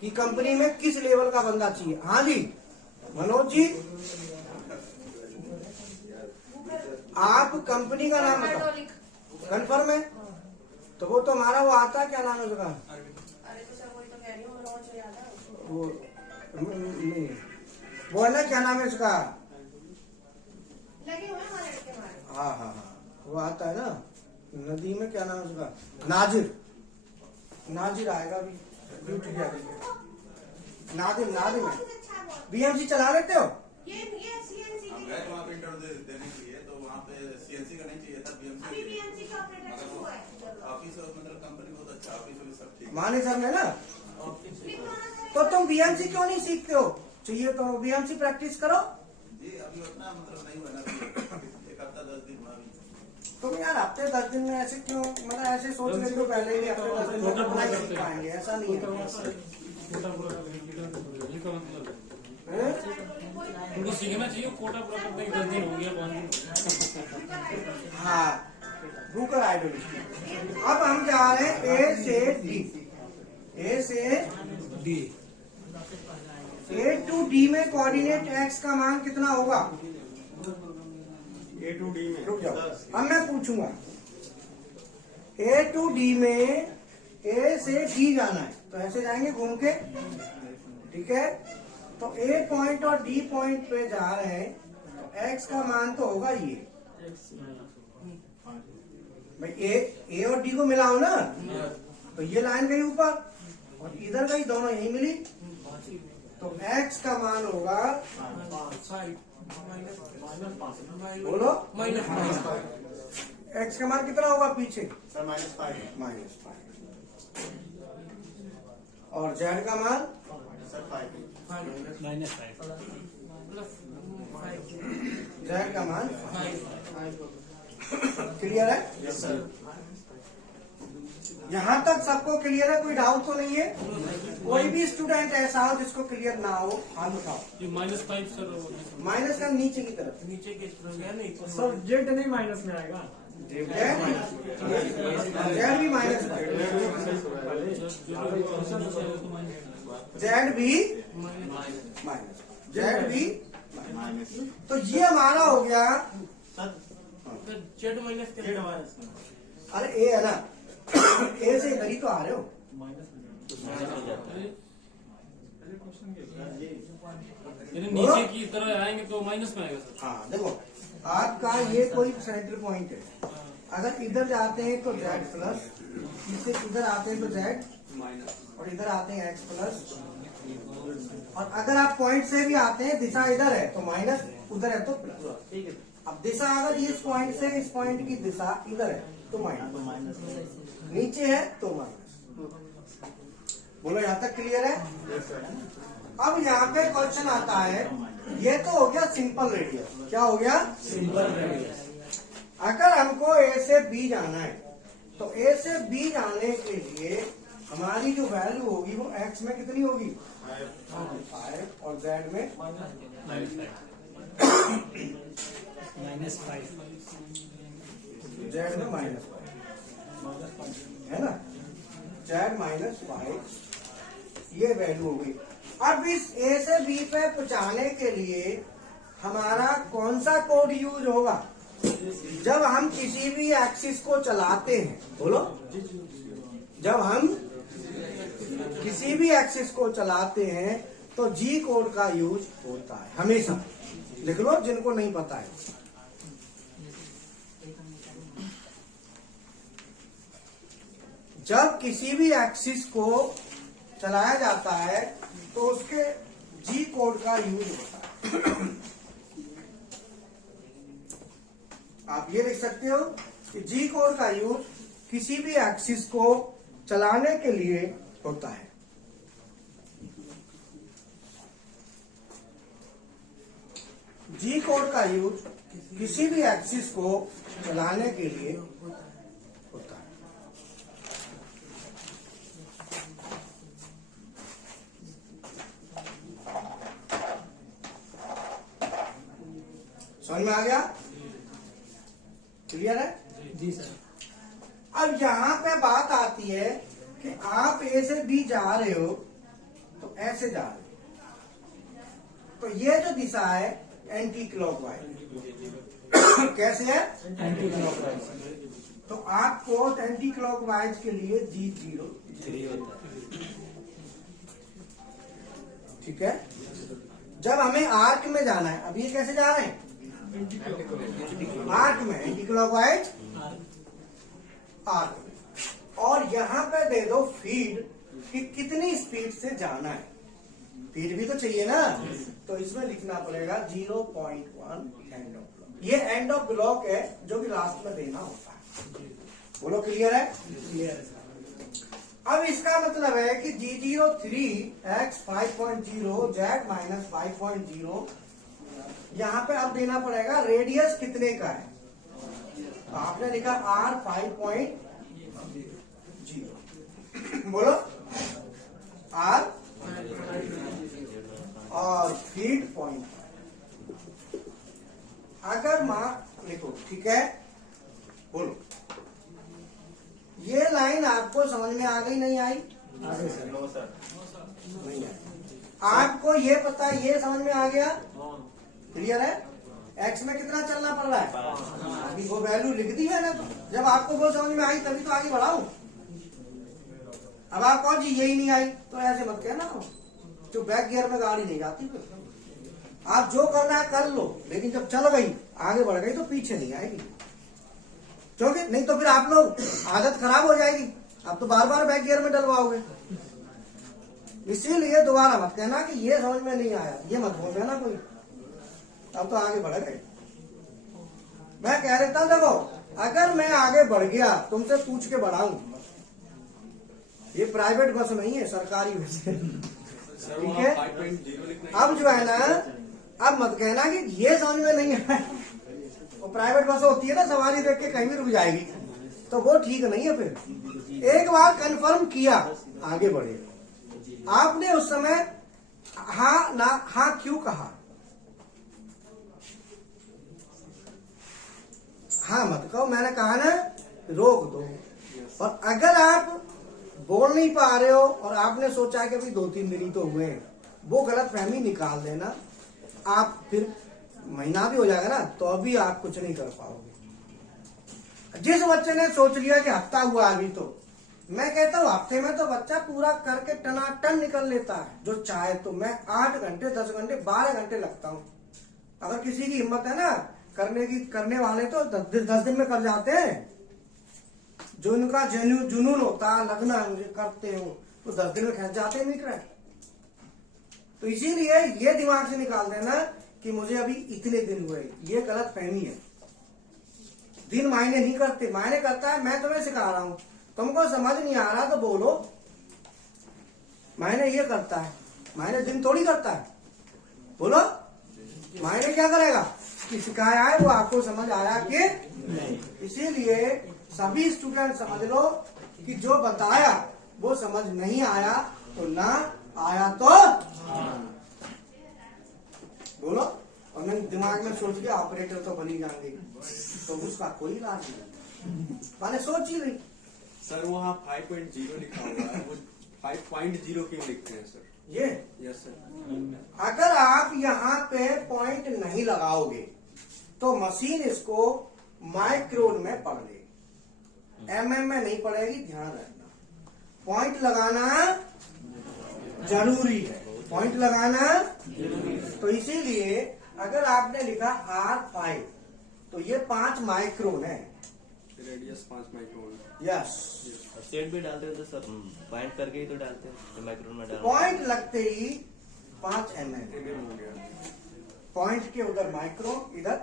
कि कंपनी में किस लेवल का बंदा चाहिए। हाँ जी मनोज जी, आप कंपनी का नाम बताओ। हाइड्रोलिक। कन्फर्म है? तो वो तो हमारा वो आता है, क्या नाम है उसका? अरे तो सर वही तो कह रही हूँ, मनोज यादव। वो नहीं, वो है ना, क्या नाम है उसका? लगे हुए हैं हमारे लड़के हमारे। हाँ हाँ हाँ, वो आता है ना नदी में, क्या नाम है उसका? नाजिर। नाजिर आएगा अभी, ड्यूटी पे अभी। नादिम, नादिम है। बीएमसी चला लेते हो? ये सीएनसी हम गए तो वहाँ पे इंटरव्यू देने के लिए, तो वहाँ पे सीएनसी का नहीं चाहिए था, अभी बीएमसी। बीएमसी का ऑपरेटर शुरू हुआ है। ऑफिस मतलब कंपनी बहुत अच्छा, ऑफिस में सब ठीक। माने सर में ना, लेकिन होना चाहिए। तो तुम बीएमसी क्यों नहीं सीखते हो? चाहिए तो बीएमसी प्रैक्टिस करो। जी अभी उतना मतलब नहीं बना, अभी 1 हफ्ता 10 दिन हुआ अभी। तुम यार हफ्ते 10 दिन में ऐसे क्यों, मतलब ऐसे सोच लेते हो पहले ही हफ्ते 10 दिन में तो नहीं सीख पाएंगे, ऐसा नहीं है। हैं? उनको सीखना चाहिए, कोटा पूरा करते हैं, 10 दिन हो गया, 5 दिन। हाँ, ब्रूकर आइडल। अब हम जा रहे हैं ए से डी। ए से डी। ए टू डी में कोऑर्डिनेट एक्स का मान कितना होगा? ए टू डी में रुक जाओ, अब मैं पूछूंगा। ए टू डी में ए से डी जाना है, तो ऐसे जाएंगे घूम के, ठीक है? तो ए पॉइंट और डी पॉइंट पे जा रहे हैं, तो एक्स का मान तो होगा ये। भाई ए और डी को मिलाओ ना, तो ये लाइन गई ऊपर और इधर गई, दोनों यही मिली, तो एक्स का मान होगा, बोलो, एक्स का मान कितना होगा पीछे? सर -5 -5। और जेड का मान? सर 5 जेड का मान क्लियर है? Yes sir. यहाँ तक सबको क्लियर है? कोई डाउट तो नहीं है? कोई भी स्टूडेंट ऐसा हो जिसको क्लियर ना हो, हाथ उठाओ। ये -5 सर, माइनस का नीचे की तरफ, नीचे के तरफ गया नहीं। सर जेड नहीं माइनस में आएगा। जेड भी माइनस, जेड भी माइनस, जेड भी माइनस। तो ये हमारा हो गया, जेड माइनस के अरे ए है ना, ए से इधर ही तो आ रहे हो। नीचे की तरह आएंगे तो माइनस में आएगा सर। हाँ देखो, आपका ये कोई सेंटर पॉइंट है, अगर इधर जाते हैं तो जेड प्लस, इससे इधर आते हैं तो जेड माइनस, और इधर आते हैं एक्स प्लस, और अगर आप पॉइंट से भी आते हैं, दिशा इधर है तो माइनस, उधर है तो प्लस। अब दिशा अगर इस पॉइंट से इस पॉइंट की दिशा इधर है तो माइनस, नीचे है तो माइनस। बोलो यहाँ तक क्लियर है? अब यहाँ पे क्वेश्चन आता है, ये तो हो गया सिंपल रेडियस। क्या हो गया? Simple radius. अगर हमको ए से बी जाना है, तो ए से बी जाने के लिए हमारी जो वैल्यू होगी वो एक्स में कितनी होगी? 5, और जेड में -5। जेड में -5 है ना, जेड -5 ये वैल्यू होगी। अब इस ए से बी पे पहुंचाने के लिए हमारा कौन सा कोड यूज होगा? जब हम किसी भी एक्सिस को चलाते हैं, बोलो, जब हम किसी भी एक्सिस को चलाते हैं तो जी कोड का यूज होता है हमेशा। लिख लो जिनको नहीं पता है। जब किसी भी एक्सिस को चलाया जाता है तो उसके जी कोड का यूज होता है। आप ये लिख सकते हो कि जी कोड का यूज किसी भी एक्सिस को चलाने के लिए होता है। जी कोड का यूज किसी भी एक्सिस को चलाने के लिए होता है। समझ में आ गया? क्लियर है? जी सर। अब यहाँ पे बात आती है कि आप ए से बी जा रहे हो तो ऐसे जा रहे हो, तो ये जो दिशा है एंटी क्लॉकवाइज कैसे है? Anti clockwise. तो आपको एंटी क्लॉकवाइज के लिए जी 0 ठीक है। जब हमें आर्क में जाना है, अब ये कैसे जा रहे हैं? आर्क में, एंटी क्लॉकवाइज आर्क में। और यहां पे दे दो फीड कि कितनी स्पीड से जाना है, फीड भी तो चाहिए ना, तो इसमें लिखना पड़ेगा 0.1 एंड ऑफ ब्लॉक। ये एंड ऑफ ब्लॉक है जो कि लास्ट में देना होता है। बोलो क्लियर है? क्लियर है। अब इसका मतलब है कि G03 X 5.0 Z माइनस 5.0, यहां पे अब देना पड़ेगा रेडियस कितने का है। तो आपने लिखा R 5.0, बोलो R और फीड पॉइंट। अगर लिखो, ठीक है, बोलो ये लाइन आपको समझ में आ गई नहीं आई? No sir. नहीं आई। आपको ये पता है, ये समझ में आ गया? क्लियर है? एक्स में कितना चलना पड़ रहा है? अभी वो वैल्यू लिख दी है ना, तो जब आपको वो समझ में आई तभी तो आगे बढ़ाऊं। अब आप कहो जी यही नहीं आई, तो ऐसे मत कहना, जो बैक गियर में गाड़ी नहीं जाती। आप जो करना है कर लो, लेकिन जब चल गई, आगे बढ़ गई, तो पीछे नहीं आएगी, क्योंकि नहीं तो फिर आप लोग आदत खराब हो जाएगी। आप तो बार बार बैक गियर में डलवाओगे। इसीलिए दोबारा मत कहना कि ये समझ में नहीं आया, ये मत बोल देना कोई। अब तो आगे बढ़ गए। मैं कह रहा था, देखो अगर मैं आगे बढ़ गया, तुमसे पूछ के बढ़ाऊं, ये प्राइवेट बस नहीं है, सरकारी बस है, ठीक है? अब जो है ना, अब मत कहना कि ये समझ में नहीं आया। वो प्राइवेट बस होती है ना, सवारी देख के कहीं भी रुक जाएगी, तो वो ठीक नहीं है। फिर एक बार कंफर्म किया, आगे बढ़े। आपने उस समय हाँ ना हाँ क्यों कहा? हाँ मत कहो, मैंने कहा ना रोक दो। और अगर आप बोल नहीं पा रहे हो और आपने सोचा कि अभी 2-3 दिन ही तो हुए हैं, वो गलत फहमी निकाल देना। आप फिर महीना भी हो जाएगा ना, तो अभी आप कुछ नहीं कर पाओगे। जिस बच्चे ने सोच लिया कि हफ्ता हुआ अभी, तो मैं कहता हूँ हफ्ते में तो बच्चा पूरा करके टनाटन निकल लेता है जो चाहे। तो मैं 8 घंटे 10 घंटे 12 घंटे लगता हूँ। अगर किसी की हिम्मत है ना करने की, करने वाले तो 10 दिन में कर जाते हैं। जो इनका जुनून होता है, लगना है मुझे करते हो, तो 10 दिन में खींच जाते हैं मीटर। तो इसीलिए ये दिमाग से निकाल देना कि मुझे अभी इतने दिन हुए, ये गलत फहमी है। दिन मायने नहीं करते, मायने करता है मैं तुम्हें सिखा रहा हूं, तुमको समझ नहीं आ रहा तो बोलो। मायने ये करता है, मायने दिन थोड़ी करता है। बोलो मायने क्या करेगा कि सिखाया है वो आपको समझ आया कि नहीं। इसीलिए सभी स्टूडेंट समझ लो कि जो बताया वो समझ नहीं आया तो ना आया तो बोलो। और नहीं दिमाग में सोच के ऑपरेटर तो बनी जाएंगे, तो उसका कोई इलाज नहीं। मैंने सोच ही नहीं। सर वहाँ 5.0 लिखा हुआ है, वो 5.0 क्यों लिखते हैं सर? ये यस सर। अगर आप यहाँ पे पॉइंट नहीं लगाओगे तो मशीन इसको माइक्रोन में पढ़ लेगी, एमएम में नहीं पड़ेगी। ध्यान रखना, पॉइंट लगाना जरूरी है, पॉइंट लगाना। तो इसीलिए अगर आपने लिखा R5 तो ये 5 माइक्रोन है, रेडियस 5 माइक्रोन। यस। सेट भी डालते हैं तो सर पॉइंट करके ही तो डालते हैं, तो माइक्रोन में डालते पॉइंट लगते ही 5 mm हो गया। पॉइंट के उधर माइक्रोन, इधर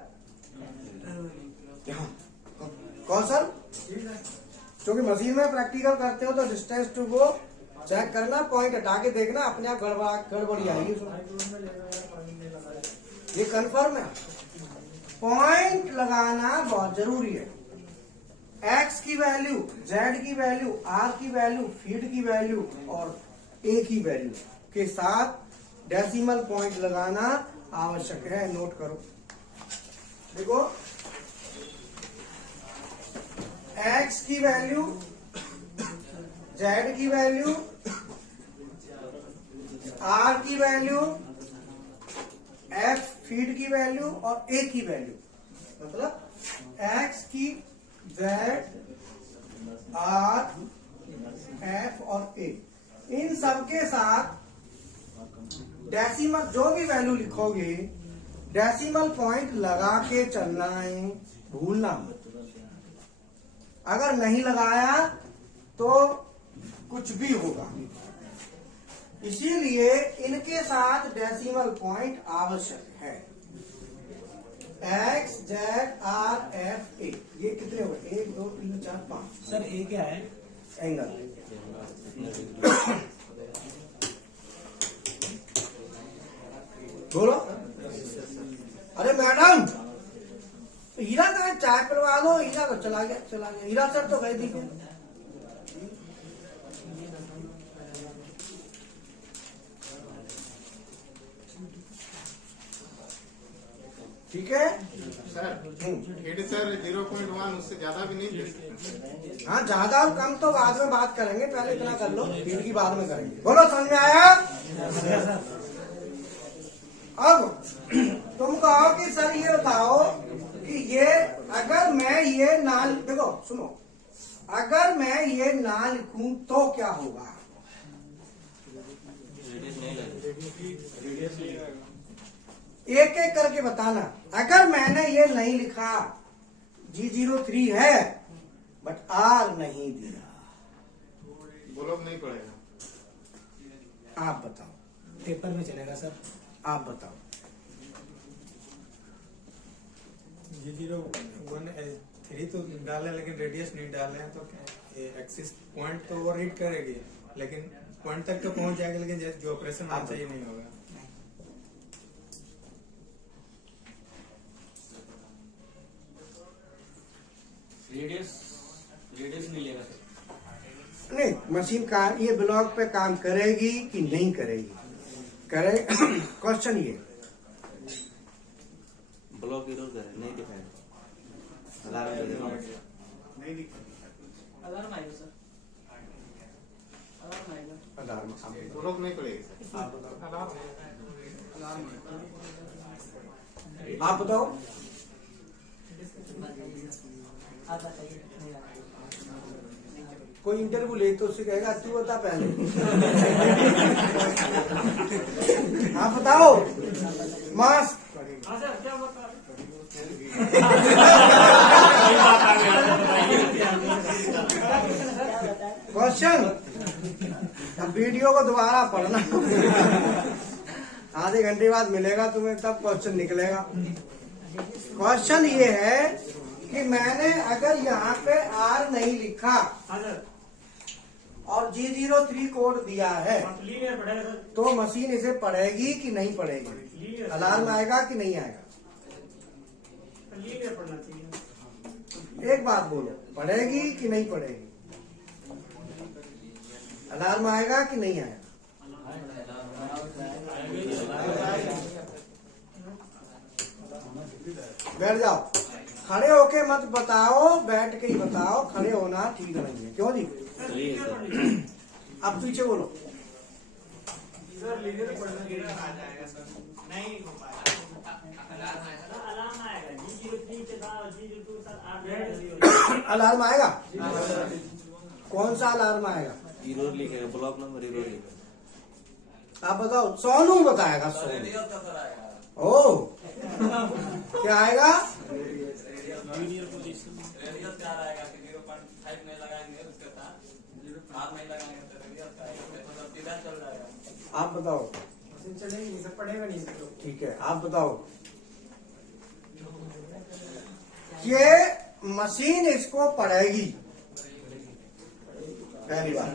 कौशल। क्योंकि मशीन में प्रैक्टिकल करते हो तो डिस्टेंस टू गो चेक करना, पॉइंट हटा के देखना, अपने आप गड़बड़ी आएगी उसमें। ये कंफर्म है, पॉइंट लगाना बहुत जरूरी है। एक्स की वैल्यू, जेड की वैल्यू, आर की वैल्यू, फीड की वैल्यू और ए की वैल्यू के साथ डेसिमल पॉइंट लगाना आवश्यक है। नोट करो, देखो एक्स की वैल्यू, जेड की वैल्यू, आर की वैल्यू, एफ फीड की वैल्यू और ए की वैल्यू, मतलब एक्स की, जेड, आर, एफ और ए, इन सब के साथ डेसिमल जो भी वैल्यू लिखोगे डेसिमल पॉइंट लगा के चलना है, भूलना मत। अगर नहीं लगाया तो कुछ भी होगा। इसीलिए इनके साथ डेसिमल पॉइंट आवश्यक है। X Z R F A, ये कितने हो गए? 1 2 3 4 5। सर ए क्या है? एंगल। बोलो। अरे मैडम, हीरा कहाँ? चाय पिलवा दो। हीरा तो चला गया। हीरा सर तो गए दिखे। ठीक है सर हेड सर 0.1 उससे ज्यादा भी नहीं दे सकते। हाँ, ज्यादा और कम तो बाद में बात करेंगे, पहले इतना कर लो, फीड की बाद में करेंगे। बोलो, समझ में आया? अब तुम कहो कि सर ये बताओ कि ये अगर मैं ये ना, देखो सुनो, अगर मैं ये ना लिखूं तो क्या होगा? एक एक करके बताना। अगर मैंने ये नहीं लिखा G03 है बट R नहीं दिया, ब्लॉक नहीं पड़ेगा। आप बताओ। पेपर में चलेगा सर। आप बताओ। 0.1 तो डाले लेकिन रेडियस नहीं डाले हैं, तो क्या एक्सिस पॉइंट तो वो रीड करेगी, लेकिन पॉइंट तक तो पहुंच जाएगा, लेकिन जो ऑपरेशन आना चाहिए नहीं होगा। रेडियस नहीं लेगा सर। नहीं, मशीन का ये ब्लॉक पे काम करेगी कि नहीं करेगी? करे। क्वेश्चन ये ब्लॉक इधर करे नहीं दिखाएगा। अलार्म बजेगा। नहीं दिखा। अलार्म आएगा सर, अलार्म आएगा। अलार्म ब्लॉक नहीं पड़ेगा सर। आप बताओ। आप बताइए। नहीं आ रहा। कोई इंटरव्यू ले तो उससे कहेगा तू बता पहले। आप बताओ। मास्क। हाँ सर, क्या बता क्वेश्चन। अब वीडियो को दोबारा पढ़ना। आधे घंटे बाद मिलेगा तुम्हें, तब क्वेश्चन निकलेगा। क्वेश्चन ये है कि मैंने अगर यहाँ पे R नहीं लिखा हाँ सर, और G03 कोड दिया है लीनियर पढ़ेगा सर। तो मशीन इसे पढ़ेगी कि नहीं पढ़ेगी? लीनियर अलार्म आएगा कि नहीं आएगा? लीनियर पढ़ना चाहिए। एक बात बोलो, पढ़ेगी कि नहीं पढ़ेगी? अलार्म आएगा कि नहीं आएगा? बैठ जाओ। खड़े होके मत बताओ, बैठ के ही बताओ। खड़े होना ठीक नहीं है। क्यों जी? चलिए सर। अब पीछे बोलो। सर लीनियर पढ़ना नहीं हो पाएगा। अलार्म आएगा। G03 के साथ G02 के साथ अलार्म आएगा? कौन सा अलार्म आएगा? इरोर लिखेगा, ब्लॉक नंबर इरोर लिखेगा। आप बताओ। सोनू बताएगा। सोनू। ओ, क्या आएगा? जूनियर पोजीशन आप बताओ। चलेगी नहीं सर, पढ़ेगा नहीं सर। ठीक है, आप बताओ। ये मशीन इसको पढ़ेगी पहली बार,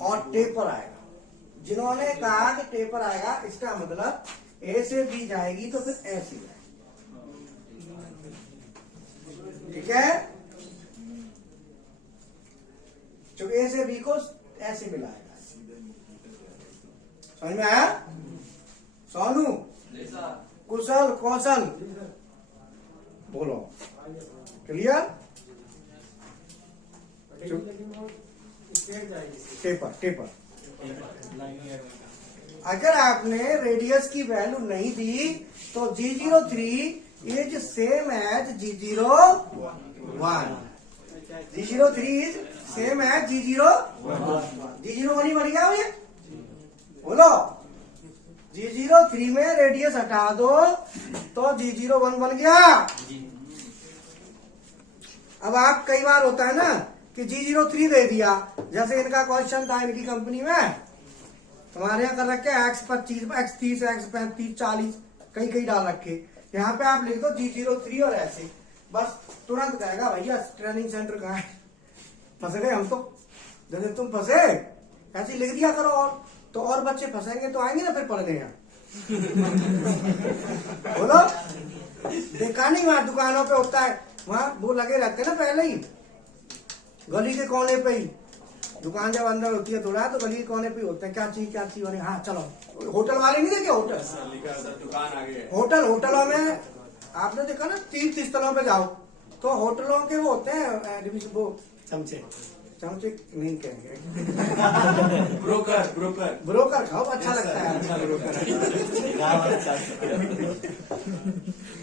और टेपर आएगा। जिन्होंने कहा कि टेपर आएगा, इसका मतलब ए से बी जाएगी तो फिर ऐसी जाएगी। ठीक है, जो ए से बी को ऐसे मिलाएगा। समझ में आया? सोनू, कुशल, कौशल, बोलो। क्लियर? Taper taper. अगर आपने रेडियस की वैल्यू नहीं दी तो G03 is same as G01। G03 is same as G01 ही बन गया ये? बोलो। G03 में रेडियस हटा दो तो G01 बन गया। अब आप कई बार होता है ना कि G03 दे दिया, जैसे इनका क्वेश्चन था इनकी कंपनी में, तुम्हारे यहाँ कर रखे X25, X30, X35, 40 कई डाल रखे। यहाँ पे आप लिख दो G03 और ऐसे, बस तुरंत कहेगा भैया ट्रेनिंग सेंटर कहाँ है। फंस गए हम तो, जैसे तुम फंसे ऐसे लिख दिया करो, और बच्चे फंसेंगे तो आएंगे ना फिर पढ़ने यहाँ। बोलो, देखा नहीं वहां दुकानों पे होता है, वहां वो लगे रहते हैं ना पहले ही, गली के कोने पे ही दुकान जब अंदर होती है थोड़ा, तो गली के कोने पे ही होते हैं, क्या चीज वाले, हाँ चलो। होटल वाले नहीं देखे, होटल दुकान आगे होटलों में आपने देखा ना, तीर्थ स्थलों पे जाओ तो होटलों के वो होते हैं, वो चमचे नहीं कहेंगे, ब्रोकर खाओ, अच्छा लगता है।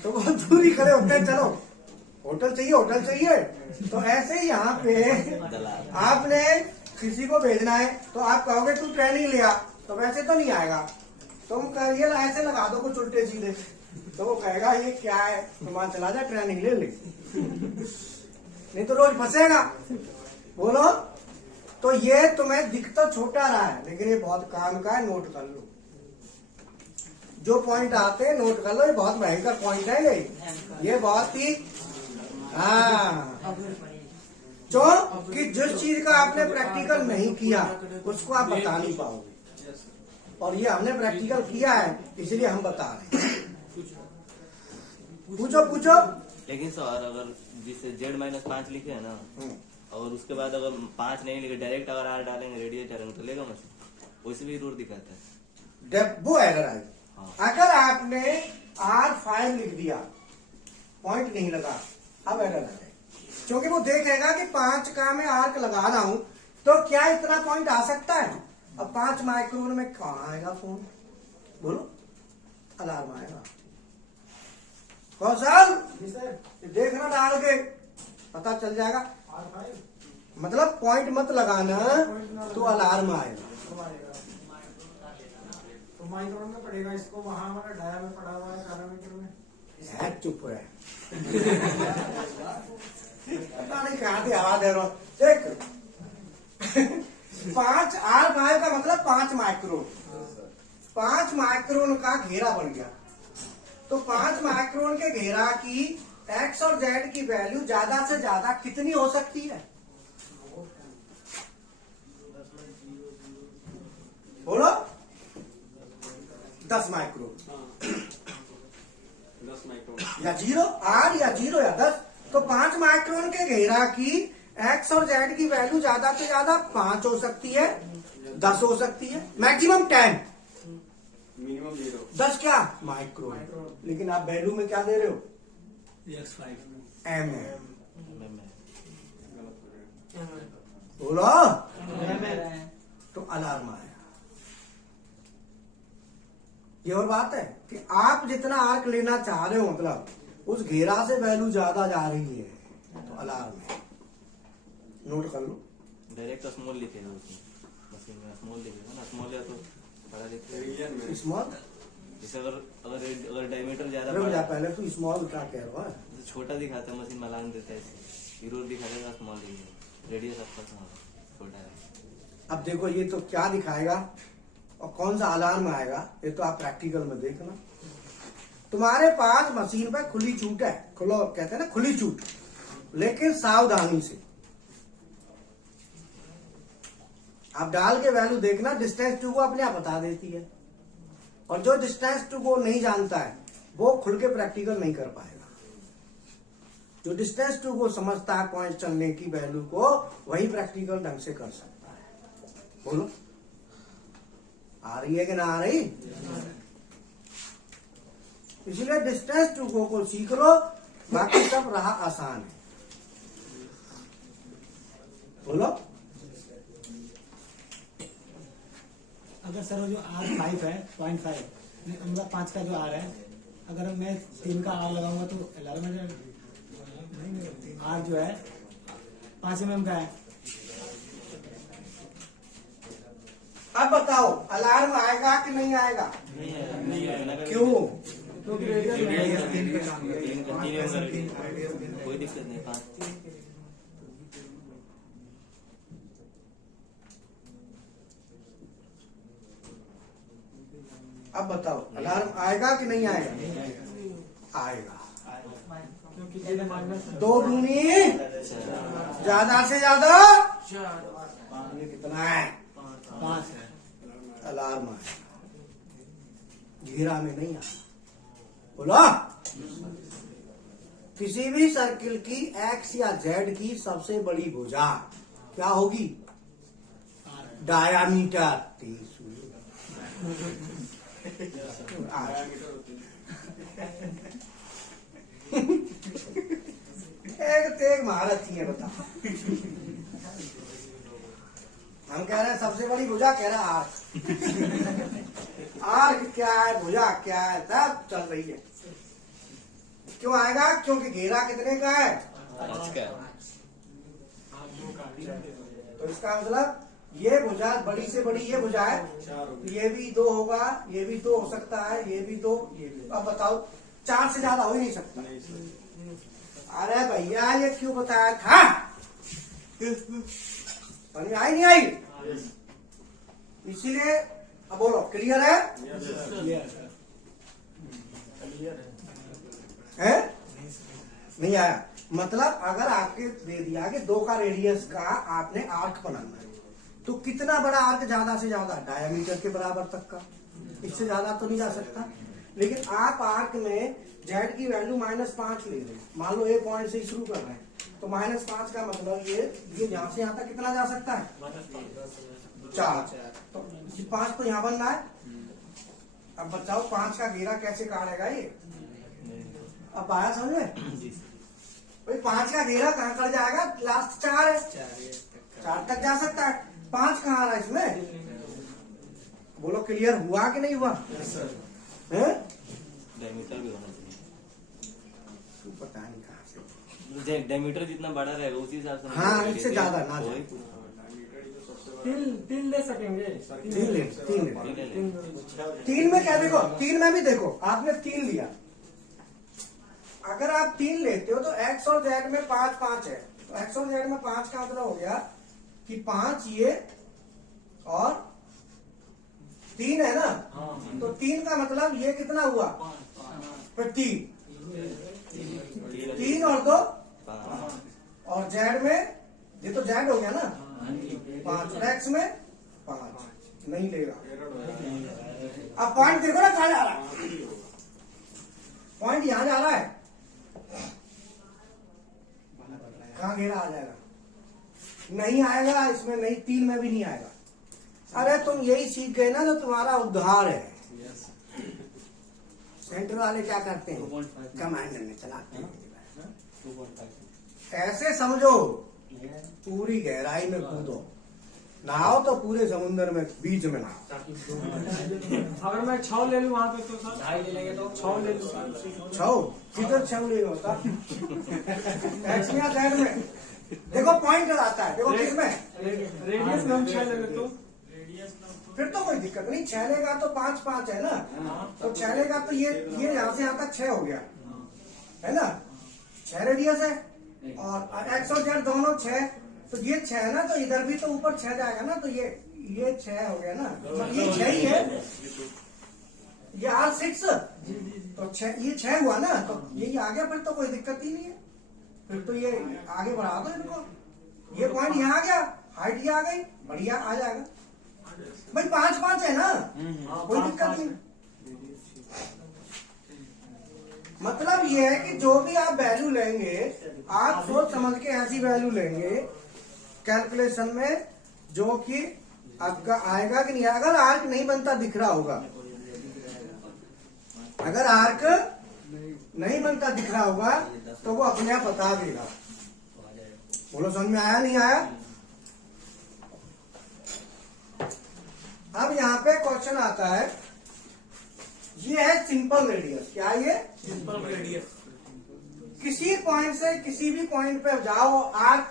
तो वो दूरी खड़े होते हैं, चलो होटल चाहिए। तो ऐसे ही यहाँ पे आपने किसी को भेजना है तो आप कहोगे तू ट्रेनिंग लिया, तो वैसे तो नहीं आएगा, तुम कहिए ऐसे लगा दो कुछ उल्टे सीधे, तो वो कहेगा ये क्या है, तुम वहां चला जा ट्रेनिंग ले नहीं तो रोज फंसेगा। बोलो, तो ये तुम्हें दिख तो छोटा रहा है, लेकिन ये बहुत काम का है, नोट कर लो। जो पॉइंट आते हैं नोट कर लो, ये बहुत भयंकर पॉइंट है ये बहुत ही, हाँ, जो कि जिस चीज का आपने प्रैक्टिकल नहीं किया उसको आप बता नहीं पाओगे, और ये हमने प्रैक्टिकल किया है इसलिए हम बता रहे हैं। पूछो। लेकिन सर अगर जिससे Z-5 लिखे है ना, और उसके बाद अगर 5 नहीं लिखे, डायरेक्ट अगर R डालेंगे रेडिएटर तो लेगा मशीन, उसमें भी रूट दिखाता है, वो एरर आई। हाँ। अगर आपने R5 लिख दिया, पॉइंट नहीं लगा, अब एरर आ जाए, क्योंकि वो देखेगा कि 5 का मैं आर्क लगा रहा हूं तो क्या इतना पॉइंट आ सकता है। अब 5 माइक्रोन में कहां आएगा फोन, बोलो, अलार्म आएगा। कौशल देखना डाल के पता चल जाएगा, मतलब पॉइंट मत लगाना तो अलार्म आएगा। तो माइक्रोन में पड़ेगा, इसको वहां हमारा डाया में पड़ा हुआ है, पैरामीटर में। चुप है, पता नहीं कहां से आवाज दे रहा हूं, देख 5 R5 का मतलब 5 माइक्रोन, 5 माइक्रोन का घेरा बन गया। तो 5 माइक्रोन के घेरा की X और Z की वैल्यू ज्यादा से ज्यादा कितनी हो सकती है, बोलो? 10 माइक्रोन या 0, R या 0 या 10। तो 5 माइक्रोन के घेरा की X और Z की वैल्यू ज्यादा से ज्यादा 5 हो सकती है, 10 हो सकती है, मैक्सिमम 10, मिनिमम 0। 10 क्या माइक्रोन, लेकिन आप वैल्यू में क्या दे रहे हो, mm, बोलो, तो अलार्म आया। ये और बात है कि आप जितना आर्क लेना चाह रहे हो, मतलब उस घेरा से वैल्यू ज्यादा जा रही है, तो अलार्म है, नोट कर लो। डायरेक्ट स्मॉल लिखेगा उसमें, मशीन में स्मॉल लिखेगा ना, स्मॉल या तो बड़ा लिखेगा, स्मॉल। जैसे अगर डायमीटर ज्यादा रुक जा, बड़ा, पहले तू स्मॉल क्या कह रहा है, जैसे छोटा दिखाता है मशीन में अलार्म देता है, हीरो दिखाएगा स्मॉल लिखेगा, रेडियस आपका छोटा है। अब देखो ये तो क्या दिखाएगा और कौन सा अलार्म आएगा, ये तो आप प्रैक्टिकल में देखना। तुम्हारे पास मशीन पे खुली छूट है, खुलो कहते हैं ना, खुली छूट, लेकिन सावधानी से आप डाल के वैल्यू देखना, डिस्टेंस टू को अपने आप बता देती है, और जो डिस्टेंस टू को नहीं जानता है वो खुल के प्रैक्टिकल नहीं कर पाएगा। जो डिस्टेंस टू को समझता है पॉइंट चलने की वैल्यू को, वही प्रैक्टिकल ढंग से कर सकता है। बोलो, आ रही है कि ना आ रही? इसलिए डिस्टेंस टू गो को सीख लो, बाकी सब रहा आसान है। बोलो। अगर सर वो जो R5 है 0.5 मतलब 5 का जो R है, अगर मैं 3 का R लगाऊंगा तो अलार्म आ जाएगा। R जो है 5 mm का है। अब बताओ अलार्म आएगा कि नहीं आएगा? नहीं है क्यों? रेडियस 3 पे काम तीन करेगा। कंटिन्यू रेडियस होंगे। 3 रेडियस 3 कोई दिक्कत नहीं, 5 अब बताओ अलार्म आएगा कि नहीं आएगा? आएगा। 2 दूनी ज्यादा से ज्यादा ये कितना है? 5 है। अलार्म आएगा, घेरा में नहीं आएगा। बोलो, किसी भी सर्किल की एक्स या जेड की सबसे बड़ी भुजा क्या होगी? डायामीटर 30। एक तेग महारथी है, बता। हम कह रहे हैं सबसे बड़ी भुजा, कह रहा आर्क। आर्क क्या है, भुजा क्या है, तब चल रही है। क्यों आएगा? क्योंकि घेरा कितने का है? 5 का। तो इसका मतलब ये भुजा बड़ी से बड़ी ये भुजा है, ये भी 2 होगा, ये भी 2 हो सकता है, ये भी 2, ये भी। अब बताओ 4 से ज्यादा हो ही नहीं सकता। अरे भैया ये क्यों बताया था? समझ में आई नहीं आई? इसीलिए अब बोलो, क्लियर है? है? नहीं आया? मतलब अगर आपके दे दिया कि 2 का रेडियस का आपने आर्क बनाना है, तो कितना बड़ा आर्क? ज्यादा से ज्यादा डायमीटर के बराबर तक का, इससे ज्यादा तो नहीं जा सकता। लेकिन आप आर्क में जेड की वैल्यू -5 ले रहे हैं, मान लो ए पॉइंट से शुरू कर रहे हैं, तो -5 का मतलब ये यहाँ से यहाँ तक कितना जा सकता है? 4। तो 5 तो यहाँ बनना है। अब बताओ 5 का घेरा कैसे काटेगा ये? अब आया समझ में? भाई 5 का घेरा कहाँ कर जाएगा? लास्ट 4 है, 4 तक जा सकता है। 5 कहाँ आ रहा है इसमें? बोलो क्लियर हुआ कि नहीं हुआ? हैं? डायमीटर भी होना चाहिए। तू पता नहीं कहाँ से। डायमीटर जितना बड़ा रहेगा उसी हिसाब से। हाँ, इससे ज्यादा ना जाए। 3 ले सकेंगे। 3 में क्या? देखो 3 में भी देखो, आपने 3 लिया। अगर आप 3 लेते हो तो एक्स और जेड में 5 है, तो एक्स और जेड में 5 का मतलब हो गया कि 5 ये और 3 है ना, तो 3 का मतलब ये कितना हुआ? फिर 3 और 2 और जेड में, ये तो जेड हो गया ना 5, एक्स में 5 नहीं लेगा। अब पॉइंट देखो ना कहाँ जा रहा है, पॉइंट यहां जा रहा है, कहाँ घेरा आ जाएगा? नहीं आएगा इसमें, नहीं 3 में भी नहीं आएगा। अरे तुम यही सीख गए ना जो तुम्हारा उद्धार है। सेंटर वाले क्या करते हैं? कमांडर में चलाते हैं। ऐसे समझो, पूरी गहराई में कूदो, नहाओ तो पूरे समुद्र में बीच में नहाओ। अगर मैं 6 ले लूँ वहाँ पे तो सर 2.5 ले लेंगे, तो 6 ले लूँ। 6 किधर 6 लेगा होता? एक्स में या जेड में? देखो पॉइंट आता है, देखो किसमें? रेडियस में हम 6 ले लें तो फिर तो कोई दिक्कत नहीं। 6 लेगा तो 5 है ना, तो 6 लेगा तो ये यहाँ से यहाँ तक 6 हो गया है ना, 6 रेडियस है और एक्स और जेड दोनों 6, तो ये 6 है ना, तो इधर भी तो ऊपर 6 जाएगा ना, तो ये 6 हो गया ना, तो ये 6 ही है, ये R6 तो 6, ये 6 हुआ ना, तो यही आ गया, फिर तो कोई दिक्कत ही नहीं है। फिर तो ये आगे बढ़ा दो इनको, ये पॉइंट यहाँ आ गया, हाइट ये आ गई, बढ़िया आ जाएगा भाई। 5 है ना, कोई दिक्कत नहीं। मतलब ये है कि जो भी आप वैल्यू लेंगे, आप सोच समझ के ऐसी वैल्यू लेंगे कैलकुलेशन में जो कि आपका आएगा कि नहीं। अगर आर्क नहीं बनता दिख रहा होगा, अगर आर्क नहीं बनता दिख रहा होगा तो वो अपने आप बता देगा। बोलो समझ में आया नहीं आया? अब यहाँ पे क्वेश्चन आता है, ये है सिंपल रेडियस। क्या ये? Simple radius. किसी पॉइंट से किसी भी पॉइंट पे जाओ, आर्क,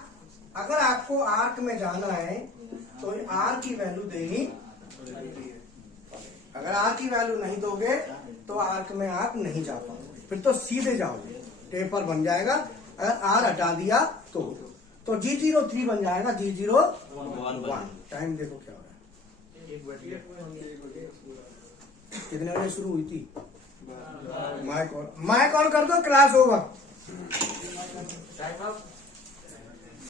अगर आपको आर्क में जाना है तो आर की वैल्यू देनी, अगर आर की वैल्यू नहीं दोगे तो आर्क में आप नहीं जा पाओगे, फिर तो सीधे जाओगे, टेपर बन जाएगा। अगर आर हटा दिया तो G03 बन जाएगा, G01। टाइम देखो क्या हो रहा है, कितने बजे शुरू हुई थी? माइक ऑन कर दो, क्लास ओवर।